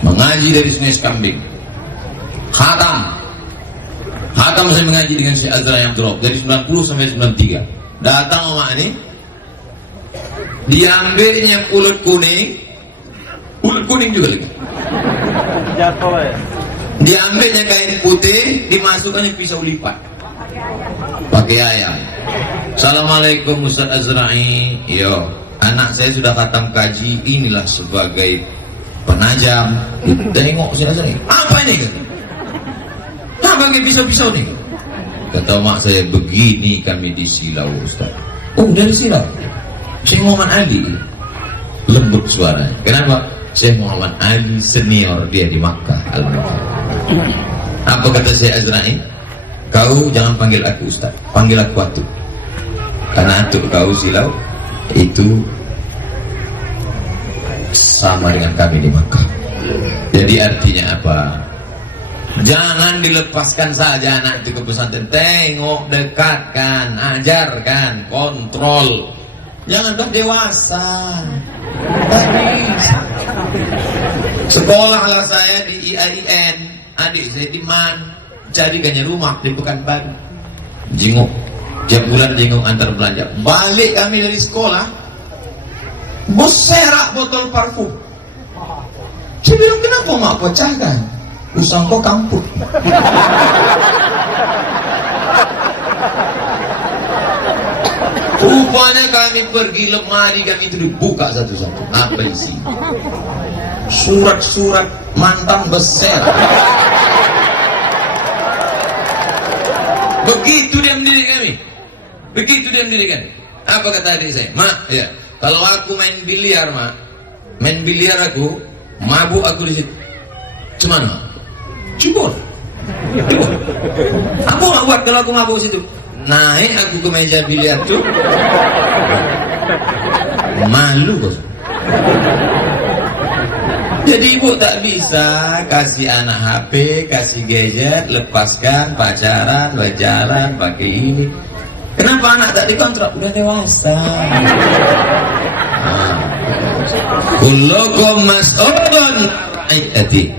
mengaji dari Sungai Sekambing. Khatam saya mengaji dengan Syekh Azra'i Abdul Rauf dari 90 sampai 93. Datang emak ini, diambilnya ulut kuning juga lagi. Jatuh ya. Diambilnya kain putih, dimasukkannya pisau lipat. Pakai ayam. Assalamualaikum Ustaz Azra'i. Yo, anak saya sudah khatam kaji, inilah sebagai penajam. Tengok Ustaz Azra'i. Apa ini? Apa pakai pisau-pisau nih? Kata mak saya, begini kami di Silau Ustaz. Oh, dari Silau. Syekh Muhammad Ali. Lembut suaranya. Kenapa? Syekh Muhammad Ali senior dia di Makkah Al-Mukarramah. Apa kata Syekh Azra'i? Kau jangan panggil aku Ustaz, panggil aku Atuk. Karena Atuk kau Silau itu sama dengan kami di Makkah. Jadi artinya apa? Jangan dilepaskan saja anak itu ke pesantren. Tengok, dekatkan, ajarkan, kontrol. Jangan dah dewasa. Tadi sekolahlah saya di IAIN, adik saya di MAN. Carikannya rumah di Pekanbaru, jenguk tiap bulan, jenguk antar belanja. Balik kami dari sekolah, bos serak botol parfum. Saya bilang, kenapa mak pecahkan? Usang kau kamput. Rupanya kami pergi lemari kami itu dibuka satu-satu. Apa isi? Surat-surat mantan besar. Begitu dia mendidik kami. Begitu dia mendidik kami. Apa kata adik saya? Mak, ya, kalau aku main biliar, mak, main biliar aku, mabuk aku di situ. Cuman, mak, cibor. Apa mak buat kalau aku mabuk di situ? Naik aku ke meja biliar tuh, malu bos. Jadi ibu tak bisa kasih anak HP, kasih gadget, lepaskan pacaran, berjalan, pakai ini. Kenapa anak tak dikontrak? Udah dewasa. Kullukum mas'ulun ra'iyati.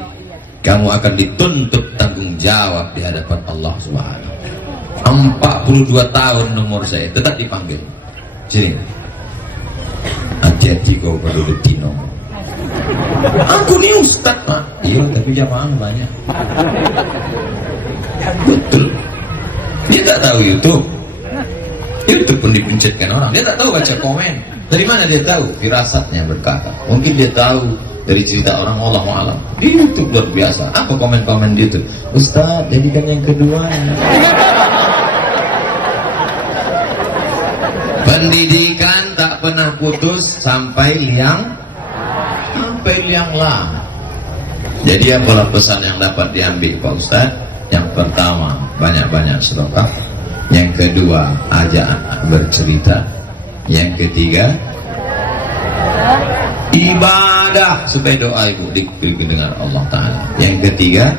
Kamu akan dituntut tanggung jawab di hadapan Allah Subhanahu. 42 tahun nomor saya tetap dipanggil. Sini. Hati-hati kau kalau Tino. Aku nih Ustaz, Pak. Iya, tapi jamaah banyak. Betul. Dia tak tahu YouTube. YouTube pun dipencetkan orang. Dia tak tahu baca komen. Dari mana dia tahu? Firasatnya berkata. Mungkin dia tahu dari cerita orang, Allahu a'lam. Di YouTube luar biasa. Apa komen-komen dia tuh? Ustaz, jadikan yang kedua. Pendidikan tak pernah putus sampai liang lama. Jadi apalah pesan yang dapat diambil Pak Ustadz? Yang pertama, banyak-banyak sedekah. Yang kedua, ajak anak bercerita. Yang ketiga, ibadah supaya doa ibu didengar Allah Ta'ala. Yang ketiga,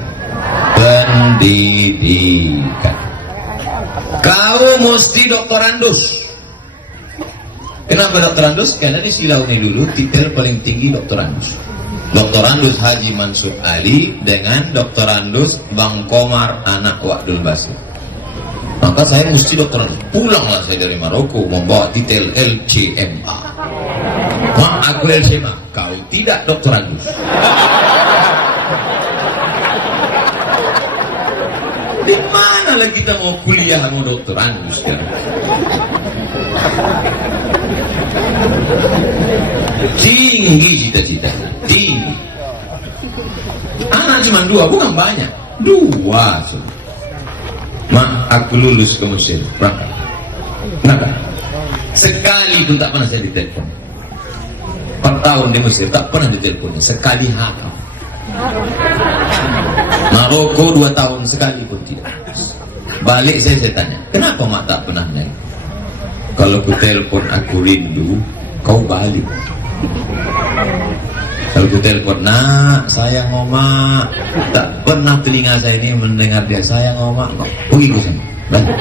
pendidikan. Kau mesti doktorandus. Kenapa doktorandus? Karena di Silau ini dulu titel paling tinggi doktorandus. Doktorandus Haji Mansur Ali dengan doktorandus Bang Komar anak Wa'dul Basir. Maka saya mesti doktorandus. Pulanglah saya dari Maroko membawa titel LCMA. Mak, aku LCMA. Kau tidak doktorandus. Di mana lagi kita mau kuliah mau doktorandus ya? Tinggi cita-citanya, tinggi. Anak cuma 2, bukan banyak, 2. Mak, aku lulus ke Mesir, berangkat. Kenapa? Sekali pun tak pernah saya ditelepon. Per tahun di Mesir tak pernah diteleponnya, sekali hafal. Maroko 2 tahun sekali pun tidak. Balik saya tanya, kenapa mak tak pernah naik? Kalau ku telepon aku rindu, kau balik. Kalau ku telepon, nak sayang oma, tak pernah telinga saya ini mendengar dia sayang oma. Pergi ku sana, balik.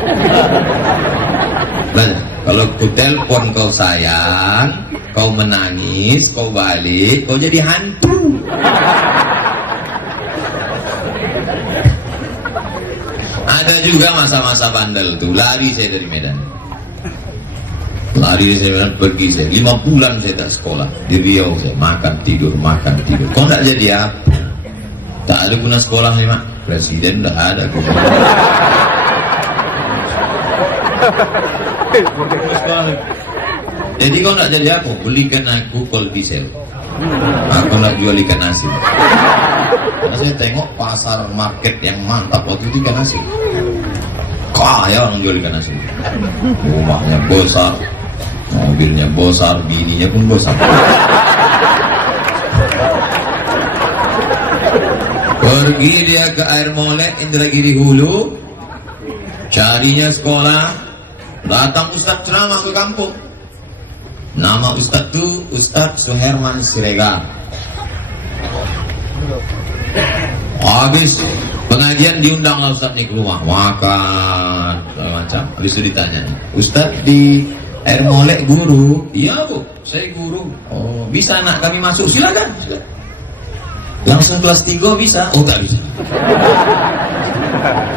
Balik. Kalau ku telepon kau sayang, kau menangis, kau balik, kau jadi hantu. Ada juga masa-masa bandel tuh, lari saya dari Medan. Lari saya Medan, pergi saya 5 bulan saya tak sekolah di Riau, saya makan tidur. Kau tak jadi apa? Tak ada guna sekolah nih mak. Presiden dah ada. Jadi kau nak jadi apa? Belikan aku kol diesel. Aku nak jual ikan asin. Karena saya tengok pasar market yang mantap waktu itu ikan asin. Kaya orang jual ikan asin. Rumahnya besar, mobilnya besar, bininya pun besar. Pergi dia ke Air Molek, Indragiri Hulu, carinya sekolah. Datang Ustadz ceramah ke kampung. Nama Ustadz itu Ustadz Suherman Siregar. Habis pengajian diundanglah Ustadz ini ke rumah, makan segala macam. Habis itu ditanya, Ustadz di Air Molek guru? Iya bu, saya guru. Oh bisa anak kami masuk? Silakan. Langsung kelas 3 bisa? Oh tak bisa.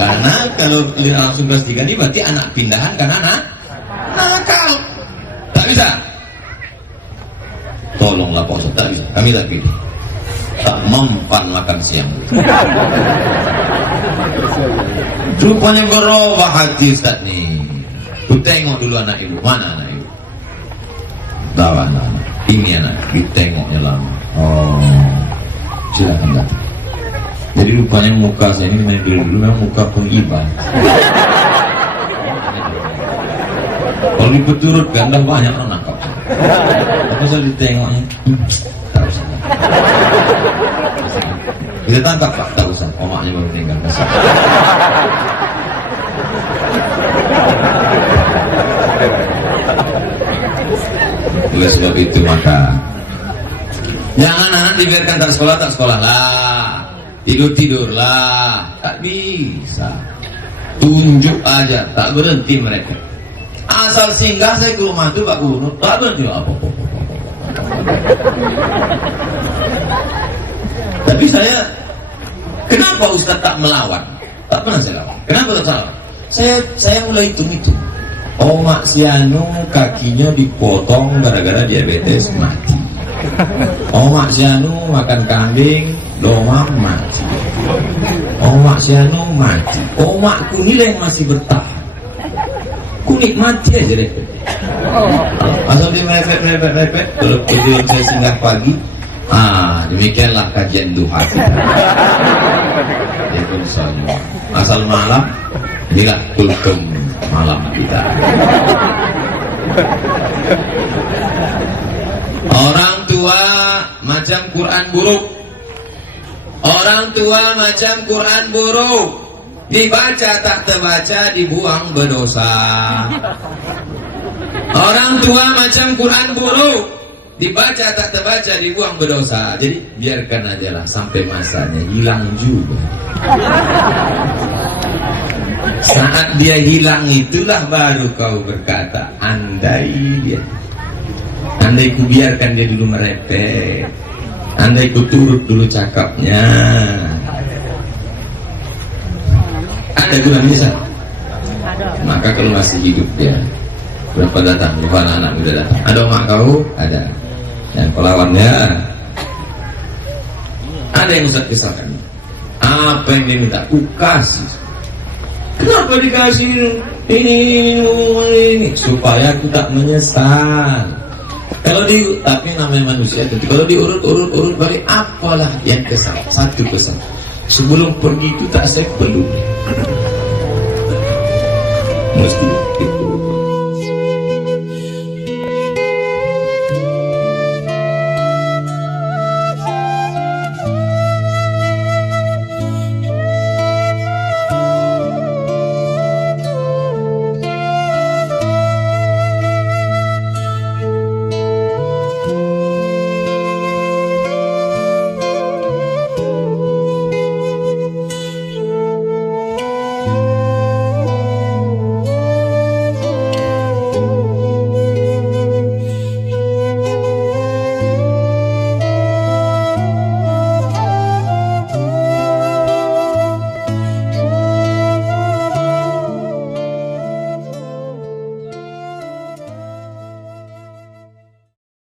Karena kalau langsung kelas 3 ini berarti anak pindahan kan anak nakal. Tak bisa. Tolonglah Pak Ustadz, tak bisa. Kami tak pilih. Tak mempan makan siang. Rupanya berubah hati Ustadz nih. Ku tengok dulu anak ibu. Mana anak ibu? Tahu anak. Ini anak. Ditengoknya lama. Oh, silakan datang. Jadi rupanya muka saya ini main dulu memang muka pengibar. Kalau dipeturut ganda banyak orang nangkap. Apa saya ditengoknya? Tak usah. Kita tangkap pak, tak usah. Omaknya baru meninggal. Oleh sebab itu maka jangan anak dibiarkan tak sekolah lah, tidur lah, tak bisa. Tunjuk aja, tak berhenti mereka. Asal singgah saya ke rumah itu Pak Guru, tak berhenti apa. Tapi saya, kenapa Ustaz tak melawan? Tak pernah saya lawan. Kenapa tak salah? Saya mulai hitung. Omak si anu kakinya dipotong gara-gara diabetes mati. Omak si anu makan kambing domam mati. Omak si anu mati. Omakku nilai masih bertahan. Ku nikmati aja deh. Asal dia mepet. Kalau tujuan saya singgah pagi. Demikianlah kajian duha kita. Itu misalnya. Asal malam inilah kultum malam kita. Orang tua macam Quran buruk. Orang tua macam Quran buruk. Dibaca tak terbaca, dibuang berdosa. Orang tua macam Quran buruk. Dibaca tak terbaca, dibuang berdosa. Jadi biarkan aja lah sampai masanya hilang juga. Saat dia hilang itulah baru kau berkata, andai ku biarkan dia dulu merepet, andai ku turut dulu cakapnya. Ada gunanya sah? Maka kalau masih hidup dia, berapa datang? Berapa anak muda datang? Ada mak kau? Ada. Dan pelawannya ada yang Ustaz kesahkan. Apa yang dia minta? Ku kasih. Kenapa dikasih ini? Supaya aku tak menyesal. Kalau tapi namanya manusia tentu. Kalau diurut balik, apalah yang kesal? Satu pesan. Sebelum pergi itu tak saya peluk. Mesti